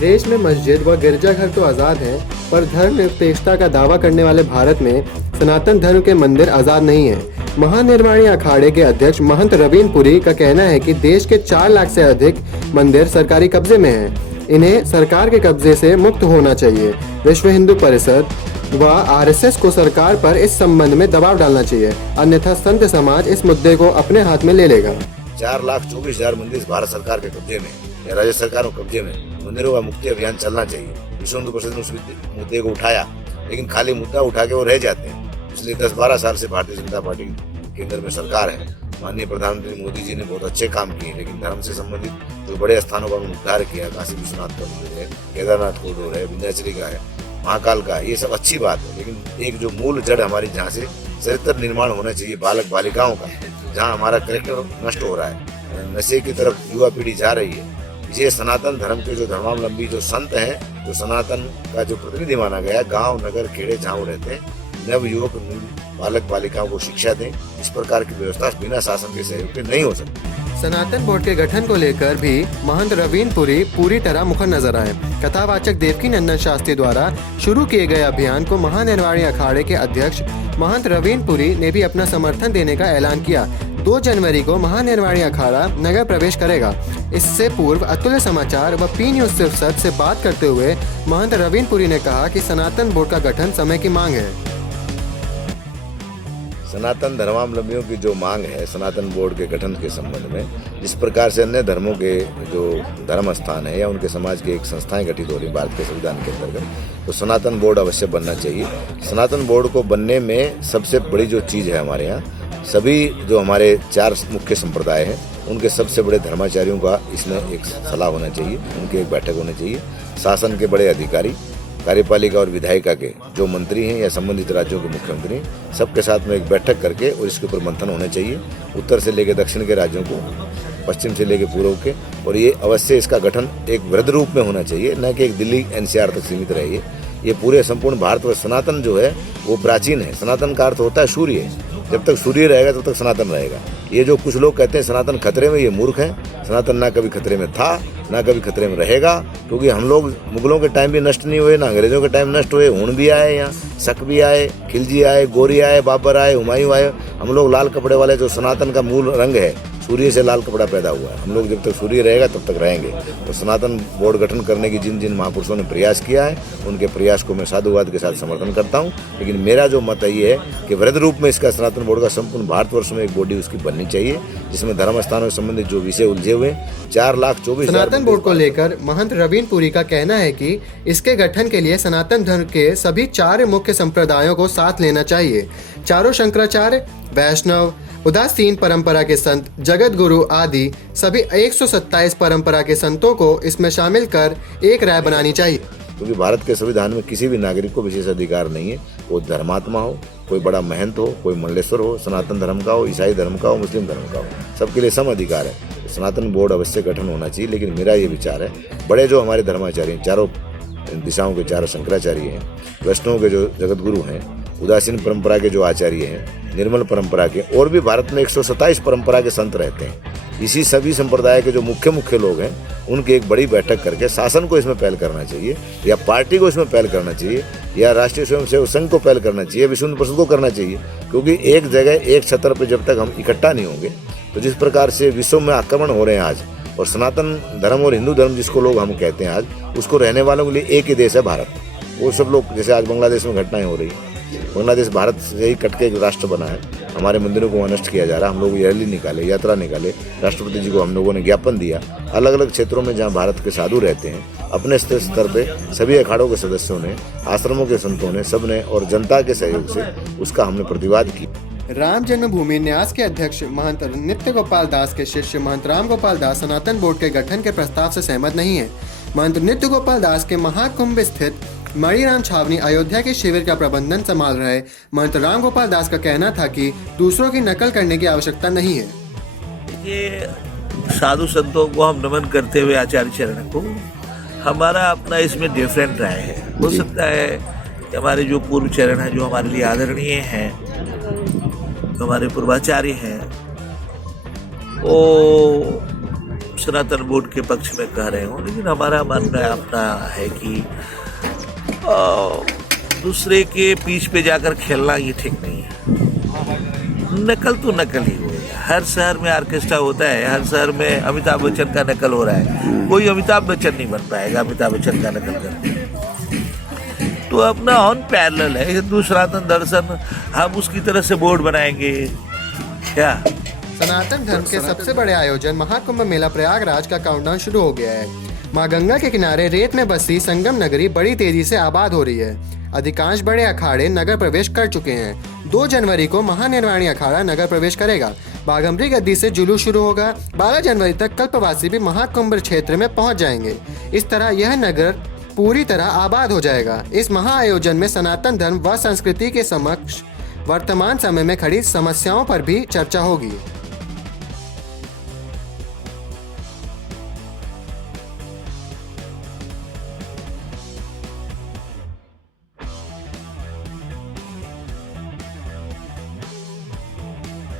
देश में मस्जिद व गिरजाघर तो आज़ाद हैं, पर धर्मनिरपेक्षता का दावा करने वाले भारत में सनातन धर्म के मंदिर आज़ाद नहीं हैं। महानिर्वाणी अखाड़े के अध्यक्ष महंत रवीन पुरी का कहना है कि देश के 4 लाख से अधिक मंदिर सरकारी कब्जे में हैं। इन्हें सरकार के कब्जे से मुक्त होना चाहिए। विश्व हिंदू परिषद व आरएसएस को सरकार पर इस संबंध में दबाव डालना चाहिए, अन्यथा संत समाज इस मुद्दे को अपने हाथ में ले लेगा। 4,24,000 मंदिर भारत सरकार के कब्जे में या राज्य सरकारों के कब्जे में। मंदिरों का मुक्ति अभियान चलना चाहिए। विश्व हिंदू परिषद ने उस मुद्दे को उठाया, लेकिन खाली मुद्दा उठा के वो रह जाते हैं। पिछले 10-12 साल से भारतीय जनता पार्टी केंद्र में सरकार है। माननीय प्रधानमंत्री मोदी जी ने बहुत अच्छे काम किए, लेकिन धर्म से संबंधित जो बड़े स्थानों का उद्धार किया, काशी विश्वनाथ का मंदिर है, केदारनाथ कॉरिडोर है, विंध्याचली का है, महाकाल का, ये सब अच्छी बात है। लेकिन एक जो मूल जड़ हमारी, जहाँ से चरित्र निर्माण होना चाहिए बालक बालिकाओं का, जहाँ हमारा करेक्टर नष्ट हो रहा है, नशे की तरफ युवा पीढ़ी जा रही है, ये सनातन धर्म के जो धर्मावलंबी जो संत हैं, जो सनातन का जो प्रतिनिधि माना गया, गांव नगर खेड़े जहाँ वो रहते हैं, नव युवक बालक बालिकाओं को शिक्षा दें। इस प्रकार की व्यवस्था बिना शासन के सहयोग के नहीं हो सकती। सनातन बोर्ड के गठन को लेकर भी महंत रवीन पुरी पूरी तरह मुखर नजर आए। कथावाचक देवकी नंदन शास्त्री द्वारा शुरू किए गए अभियान को महानिर्वाणी अखाड़े के अध्यक्ष महंत रवीन पुरी ने भी अपना समर्थन देने का ऐलान किया। 2 जनवरी को महानिर्वाणी अखाड़ा नगर प्रवेश करेगा। इससे पूर्व अतुल्य समाचार व पी न्यूज सिरसत से बात करते हुए महंत रवीन पुरी ने कहा कि सनातन बोर्ड का गठन समय की मांग है। सनातन धर्मावलंबियों की जो मांग है सनातन बोर्ड के गठन के संबंध में, जिस प्रकार से अन्य धर्मों के जो धर्म स्थान है या उनके समाज की एक संस्थाएं गठित हो रही भारत के संविधान के अंतर्गत, तो सनातन बोर्ड अवश्य बनना चाहिए। सनातन बोर्ड को बनने में सबसे बड़ी जो चीज़ है, हमारे यहाँ सभी जो हमारे 4 मुख्य संप्रदाय हैं, उनके सबसे बड़े धर्माचार्यों का इसमें एक सलाह होना चाहिए, उनकी एक बैठक होनी चाहिए। शासन के बड़े अधिकारी, कार्यपालिका और विधायिका के जो मंत्री हैं या संबंधित राज्यों के मुख्यमंत्री, सबके साथ में एक बैठक करके और इसके ऊपर मंथन होना चाहिए, उत्तर से लेकर दक्षिण के राज्यों को, पश्चिम से लेकर पूर्व के। और ये अवश्य इसका गठन एक वृहद रूप में होना चाहिए, न कि एक दिल्ली एनसीआर तक सीमित रहे। ये पूरे संपूर्ण भारत में सनातन जो है वो प्राचीन है। सनातन का अर्थ होता है सूर्य। जब तक सूर्य रहेगा तब तक सनातन रहेगा। ये जो कुछ लोग कहते हैं सनातन खतरे में, ये मूर्ख हैं। सनातन ना कभी खतरे में था, ना कभी खतरे में रहेगा, क्योंकि हम लोग मुगलों के टाइम भी नष्ट नहीं हुए, ना अंग्रेजों के टाइम नष्ट हुए। हुण भी आए, यहाँ शक भी आए, खिलजी आए, गोरी आए, बाबर आए, हुमायूं आए। हम लोग लाल कपड़े वाले, जो सनातन का मूल रंग है, सूर्य से लाल कपड़ा पैदा हुआ है। हम लोग जब तक सूर्य रहेगा तब तक रहेंगे। तो सनातन बोर्ड गठन करने की जिन जिन महापुरुषों ने प्रयास किया है, उनके प्रयास को मैं साधुवाद के साथ समर्थन करता हूँ। लेकिन मेरा जो मत ये है कि वृहद रूप में इसका सनातन बोर्ड का संपूर्ण भारतवर्ष में एक बॉडी उसकी बननी चाहिए, जिसमें धर्म स्थानों से संबंधित जो विषय उलझे हुए 4,24,000। सनातन बोर्ड को लेकर महंत रवीन पुरी का कहना है कि इसके गठन के लिए सनातन धर्म के सभी 4 मुख्य संप्रदायों को साथ लेना चाहिए। चारों शंकराचार्य, वैष्णव, उदासीन परंपरा के संत, जगत गुरु आदि सभी 127 परंपरा के संतों को इसमें शामिल कर एक राय बनानी चाहिए। क्योंकि भारत के संविधान में किसी भी नागरिक को विशेष अधिकार नहीं है। वो धर्मात्मा हो, कोई बड़ा महंत हो, कोई मंडलेश्वर हो, सनातन धर्म का हो, ईसाई धर्म का हो, मुस्लिम धर्म का हो, सबके लिए सम अधिकार है। तो सनातन बोर्ड अवश्य गठन होना चाहिए। लेकिन मेरा ये विचार है, बड़े जो हमारे धर्माचार्य हैं, चारों दिशाओं के 4 शंकराचार्य हैं, वैष्णव के जो जगत गुरु हैं, उदासीन परंपरा के जो आचार्य हैं, निर्मल परंपरा के, और भी भारत में 127 परंपरा के संत रहते हैं। इसी सभी संप्रदाय के जो मुख्य लोग हैं, उनकी एक बड़ी बैठक करके शासन को इसमें पहल करना चाहिए, या पार्टी को इसमें पहल करना चाहिए, या राष्ट्रीय स्वयंसेवक संघ को पहल करना चाहिए, विश्व हिंदू परिषद को करना चाहिए। क्योंकि एक जगह एक छतर पर जब तक हम इकट्ठा नहीं होंगे, तो जिस प्रकार से विश्व में आक्रमण हो रहे हैं आज, और सनातन धर्म और हिंदू धर्म जिसको लोग हम कहते हैं आज, उसको रहने वालों के लिए एक ही देश है भारत। वो सब लोग, जैसे आज बांग्लादेश में घटनाएं हो रही हैं, बांग्लादेश भारत से ही कट के एक राष्ट्र बना है, हमारे मंदिरों को वहाँ नष्ट किया जा रहा है। हम लोग रैली निकाले, यात्रा निकाले, राष्ट्रपति जी को हम लोगों ने ज्ञापन दिया। अलग अलग क्षेत्रों में जहाँ भारत के साधु रहते हैं, अपने स्तर पे सभी अखाड़ों के सदस्यों ने, आश्रमों के संतों ने, सबने और जनता के सहयोग से उसका हमने प्रतिवाद किया। राम जन्मभूमि न्यास के अध्यक्ष महंत नित्य गोपाल दास के शिष्य महंत राम गोपाल दास सनातन बोर्ड के गठन के प्रस्ताव से सहमत नहीं है। महंत नित्य गोपाल दास के महाकुंभ स्थित मणिराम छावनी अयोध्या के शिविर का प्रबंधन संभाल रहे महंत राम गोपाल दास का कहना था कि दूसरों की नकल करने की आवश्यकता नहीं है। ये साधु संतों को हम नमन करते हुए आचार्य चरण को, हमारा अपना इसमें डिफरेंट राय है। हो सकता है कि हमारे जो पूर्व चरण हैं, जो हमारे लिए आदरणीय हैं, जो हमारे पूर्वाचार्य हैं, वो सनातन बोर्ड के पक्ष में कह रहे हो, लेकिन हमारा मानना अपना है कि दूसरे के पीछ पे जाकर खेलना ये ठीक नहीं है। नकल तो नकल ही होगा। हर शहर में ऑर्केस्ट्रा होता है, हर शहर में अमिताभ बच्चन का नकल हो रहा है। कोई अमिताभ बच्चन नहीं बन पाएगा अमिताभ बच्चन का नकल करके। तो अपना ऑन पैरेलल है हिंदू सनातन दर्शन, हम उसकी तरह से बोर्ड बनाएंगे क्या? सनातन धर्म के सबसे बड़े आयोजन महाकुंभ मेला प्रयागराज का काउंटडाउन शुरू हो गया है। मां गंगा के किनारे रेत में बसी संगम नगरी बड़ी तेजी से आबाद हो रही है। अधिकांश बड़े अखाड़े नगर प्रवेश कर चुके हैं। 2 जनवरी को महानिर्वाणी अखाड़ा नगर प्रवेश करेगा। बाघम्बरी गद्दी से जुलूस शुरू होगा। 12 जनवरी तक कल्पवासी भी महाकुंभ क्षेत्र में पहुंच जाएंगे। इस तरह यह नगर पूरी तरह आबाद हो जाएगा। इस महा आयोजन में सनातन धर्म व संस्कृति के समक्ष वर्तमान समय में खड़ी समस्याओं पर भी चर्चा होगी।